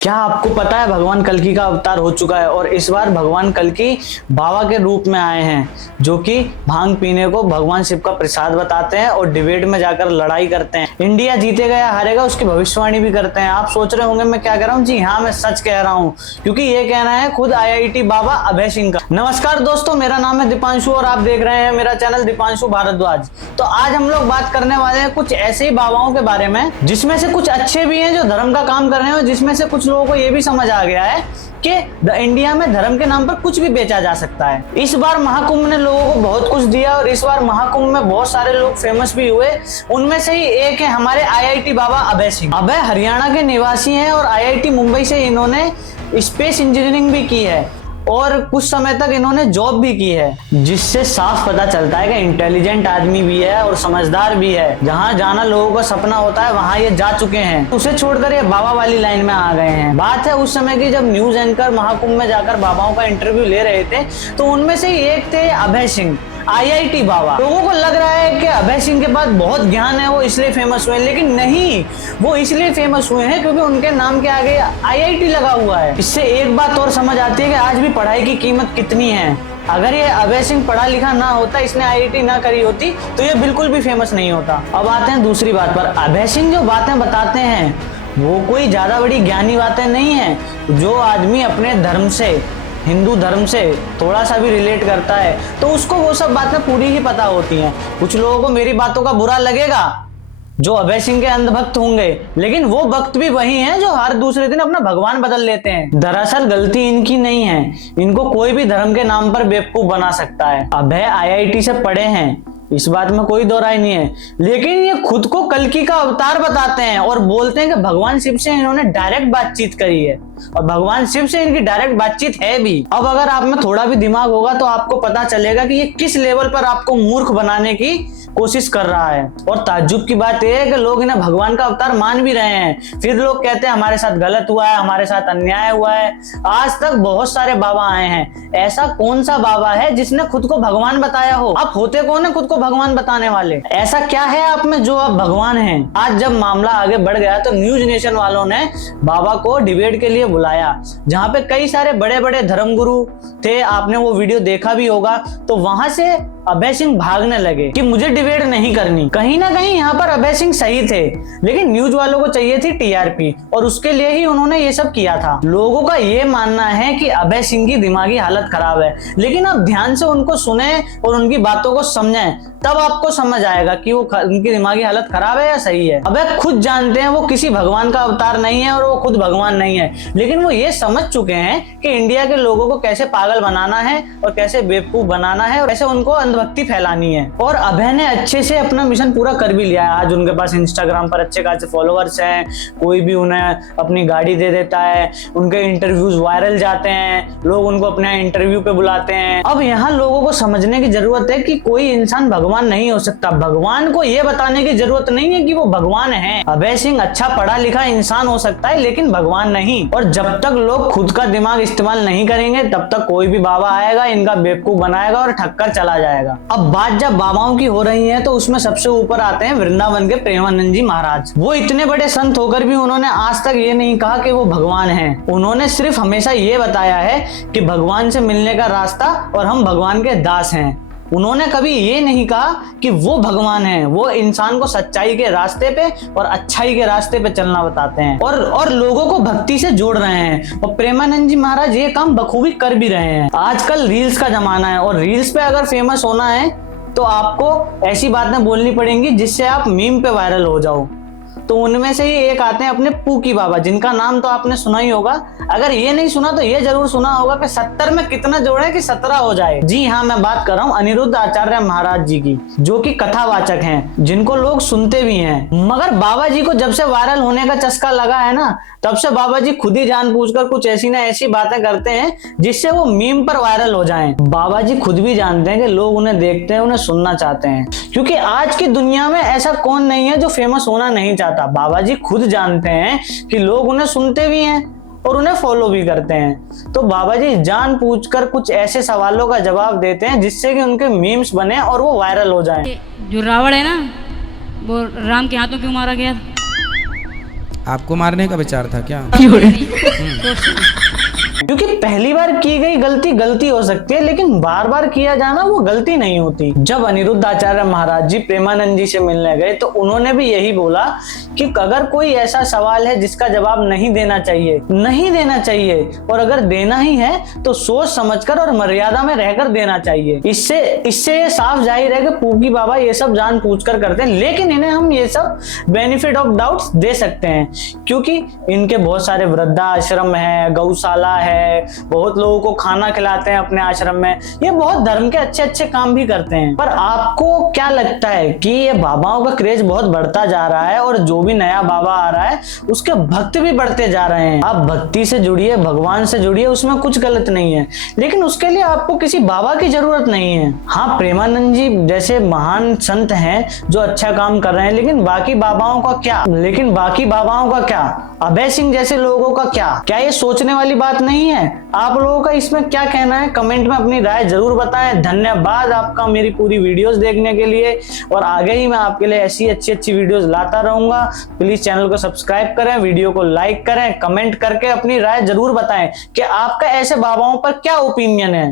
क्या आपको पता है भगवान कल्कि का अवतार हो चुका है और इस बार भगवान कल्कि बाबा के रूप में आए हैं, जो कि भांग पीने को भगवान शिव का प्रसाद बताते हैं और डिबेट में जाकर लड़ाई करते हैं। इंडिया जीतेगा या हारेगा उसकी भविष्यवाणी भी करते हैं। आप सोच रहे होंगे मैं क्या कह रहा हूँ। जी हाँ, मैं सच कह रहा हूँ, क्योंकि ये कहना है खुद IIT बाबा अभय सिंह का। नमस्कार दोस्तों, मेरा नाम है दीपांशु और आप देख रहे हैं मेरा चैनल दीपांशु भारद्वाज। तो आज हम लोग बात करने वाले हैं कुछ ऐसे ही बाबाओं के बारे में, जिसमें से कुछ अच्छे भी हैं जो धर्म का काम कर रहे हैं और जिसमें से कुछ लोगों को ये भी समझ आ गया है कि इंडिया में धर्म के नाम पर कुछ भी बेचा जा सकता है। इस बार महाकुंभ ने लोगों को बहुत कुछ दिया और इस बार महाकुंभ में बहुत सारे लोग फेमस भी हुए। उनमें से ही एक है हमारे IIT बाबा अभय सिंह। अभय हरियाणा के निवासी हैं और IIT मुंबई से इन्होंने स्पेस इंजीनियरिंग भी की है और कुछ समय तक इन्होंने जॉब भी की है, जिससे साफ पता चलता है कि इंटेलिजेंट आदमी भी है और समझदार भी है। जहां जाना लोगों का सपना होता है वहां ये जा चुके हैं। उसे छोड़कर ये बाबा वाली लाइन में आ गए हैं। बात है उस समय की जब न्यूज एंकर महाकुंभ में जाकर बाबाओं का इंटरव्यू ले रहे थे, तो उनमें से एक थे अभय सिंह, IIT बाबा। लोगों को लग रहा है कि अभय सिंह के पास बहुत ज्ञान है, वो इसलिए फेमस हुए, लेकिन नहीं, वो इसलिए फेमस हुए हैं क्योंकि उनके नाम के आगे IIT लगा हुआ है। इससे एक बात और समझ आती है कि आज भी पढ़ाई की कीमत कितनी है। अगर ये अभय सिंह पढ़ा लिखा ना होता, इसने IIT ना करी होती, तो ये बिल्कुल भी फेमस नहीं होता। अब आते हैं दूसरी बात पर। अभय सिंह जो बातें बताते हैं वो कोई ज्यादा बड़ी ज्ञानी बातें नहीं है। जो आदमी अपने धर्म से, हिंदू धर्म से थोड़ा सा भी रिलेट करता है तो उसको वो सब बातें पूरी ही पता होती हैं। कुछ लोगों को मेरी बातों का बुरा लगेगा जो अभय सिंह के अंधभक्त होंगे, लेकिन वो भक्त भी वही हैं जो हर दूसरे दिन अपना भगवान बदल लेते हैं। दरअसल गलती इनकी नहीं है, इनको कोई भी धर्म के नाम पर बेवकूफ बना सकता है। अभय IIT से पढ़े हैं, इस बात में कोई दो राय नहीं है, लेकिन ये खुद को कल्कि का अवतार बताते हैं और बोलते हैं कि भगवान शिव से इन्होंने डायरेक्ट बातचीत करी है और भगवान शिव से इनकी डायरेक्ट बातचीत है भी। अब अगर आप में थोड़ा भी दिमाग होगा तो आपको पता चलेगा कि ये किस लेवल पर आपको मूर्ख बनाने की कोशिश कर रहा है। और ताज्जुब की बात यह है कि लोग इन्हें भगवान का अवतार मान भी रहे हैं, फिर लोग कहते हैं हमारे साथ गलत हुआ है, हमारे साथ अन्याय हुआ है। आज तक बहुत सारे बाबा आए हैं, ऐसा कौन सा बाबा है जिसने खुद को भगवान बताया हो? आप होते कौन है खुद को भगवान बताने वाले? ऐसा क्या है आप में जो आप भगवान हैं? आज जब मामला आगे बढ़ गया तो न्यूज नेशन वालों ने बाबा को डिबेट के लिए बुलाया, जहां पे कई सारे बड़े बड़े धर्मगुरु थे। आपने वो वीडियो देखा भी होगा। तो वहां से अभय सिंह भागने लगे कि मुझे डिबेट नहीं करनी। कहीं ना कहीं यहाँ पर अभय सिंह सही थे, लेकिन न्यूज वालों को चाहिए थी TRP और उसके लिए ही उन्होंने ये सब किया था। लोगों का ये मानना है कि अभय सिंह की दिमागी हालत खराब है, लेकिन आप ध्यान से उनको सुने और उनकी बातों को समझें, तब आपको समझ आएगा कि वो उनकी दिमागी हालत खराब है या सही है। अभय खुद जानते हैं वो किसी भगवान का अवतार नहीं है और वो खुद भगवान नहीं है, लेकिन वो ये समझ चुके हैं कि इंडिया के लोगों को कैसे पागल बनाना है और कैसे बेवकूफ बनाना है और कैसे उनको अंधभक्ति फैलानी है। और अभय ने अच्छे से अपना मिशन पूरा कर भी लिया है। आज उनके पास इंस्टाग्राम पर अच्छे खासे फॉलोअर्स हैं, कोई भी उन्हें अपनी गाड़ी दे देता है, उनके इंटरव्यूज वायरल जाते हैं, लोग उनको अपने इंटरव्यू पे बुलाते हैं। अब यहाँ लोगों को समझने की जरूरत है कि कोई इंसान भगवान नहीं हो सकता। भगवान को यह बताने की जरूरत नहीं है कि वो भगवान है। अभय सिंह अच्छा पढ़ा लिखा इंसान हो सकता है, लेकिन भगवान नहीं। और जब तक लोग खुद का दिमाग इस्तेमाल नहीं करेंगे तब तक कोई भी बाबा आएगा, इनका बेवकूफ बनाएगा और ठक्कर चला जाएगा। अब बात जब बाबाओं की हो रही है तो उसमें सबसे ऊपर आते हैं वृंदावन के प्रेमानंद जी महाराज। वो इतने बड़े संत होकर भी उन्होंने आज तक ये नहीं कहा कि वो भगवान हैं। उन्होंने सिर्फ हमेशा ये बताया है कि भगवान से मिलने का रास्ता और हम भगवान के दास हैं। उन्होंने कभी ये नहीं कहा कि वो भगवान है। वो इंसान को सच्चाई के रास्ते पे और अच्छाई के रास्ते पे चलना बताते हैं और लोगों को भक्ति से जोड़ रहे हैं। और प्रेमानंद जी महाराज ये काम बखूबी कर भी रहे हैं। आजकल रील्स का जमाना है और रील्स पे अगर फेमस होना है तो आपको ऐसी बातें बोलनी पड़ेंगी जिससे आप मीम पे वायरल हो जाओ। तो उनमें से ही एक आते हैं अपने पूकी बाबा, जिनका नाम तो आपने सुना ही होगा। अगर ये नहीं सुना तो ये जरूर सुना होगा कि 70 में कितना जोड़े कि 17 हो जाए। जी हाँ, मैं बात कर रहा हूँ अनिरुद्ध आचार्य महाराज जी की, जो कि कथावाचक हैं, जिनको लोग सुनते भी हैं। मगर बाबा जी को जब से वायरल होने का चस्का लगा है ना, तब से बाबा जी खुद ही जानबूझकर कुछ ऐसी ना ऐसी बातें करते हैं जिससे वो मीम पर वायरल हो जाएं। बाबा जी खुद भी जानते हैं कि लोग उन्हें देखते हैं, उन्हें सुनना चाहते हैं, क्योंकि आज की दुनिया में ऐसा कौन नहीं है जो फेमस होना नहीं चाहता। बाबा जी खुद जानते हैं कि लोग उन्हें सुनते भी हैं और उन्हें फॉलो भी करते हैं। तो बाबा जी जानबूझकर कुछ ऐसे सवालों का जवाब देते हैं जिससे कि उनके मीम्स बने और वो वायरल हो जाएं। जो रावण है ना, वो राम के हाथों क्यों मारा गया? आपको मारने का विचार था क्या? क्योंकि पहली बार की गई गलती गलती हो सकती है, लेकिन बार बार किया जाना वो गलती नहीं होती। जब अनिरुद्ध आचार्य महाराज जी प्रेमानंद जी से मिलने गए तो उन्होंने भी यही बोला कि अगर कोई ऐसा सवाल है जिसका जवाब नहीं देना चाहिए, नहीं देना चाहिए, और अगर देना ही है तो सोच समझकर और मर्यादा में रहकर देना चाहिए। इससे ये साफ जाहिर है कि पूगी बाबा ये सब जान पूछकर करते हैं, लेकिन इन्हें हम ये सब बेनिफिट ऑफ डाउट्स दे सकते हैं क्योंकि इनके बहुत सारे वृद्धाश्रम है, गौशाला है, बहुत लोगों को खाना खिलाते हैं अपने आश्रम में। ये बहुत धर्म के अच्छे अच्छे काम भी करते हैं। पर आपको क्या लगता है कि ये बाबाओं का क्रेज बहुत बढ़ता जा रहा है और जो भी नया बाबा आ रहा है उसके भक्त भी बढ़ते जा रहे हैं? आप भक्ति से जुड़िए, भगवान से जुड़िए, उसमें कुछ गलत नहीं है, लेकिन उसके लिए आपको किसी बाबा की जरूरत नहीं है। हाँ, प्रेमानंद जी जैसे महान संत हैं जो अच्छा काम कर रहे हैं, लेकिन बाकी बाबाओं का क्या? अभय सिंह जैसे लोगों का क्या ये सोचने वाली बात नहीं है? आप लोगों का इसमें क्या कहना है? कमेंट में अपनी राय जरूर बताएं। धन्यवाद आपका मेरी पूरी वीडियोस देखने के लिए, और आगे ही मैं आपके लिए ऐसी अच्छी अच्छी वीडियोस लाता रहूंगा। प्लीज चैनल को सब्सक्राइब करें, वीडियो को लाइक करें, कमेंट करके अपनी राय जरूर बताएं कि आपका ऐसे बाबाओं पर क्या ओपिनियन है।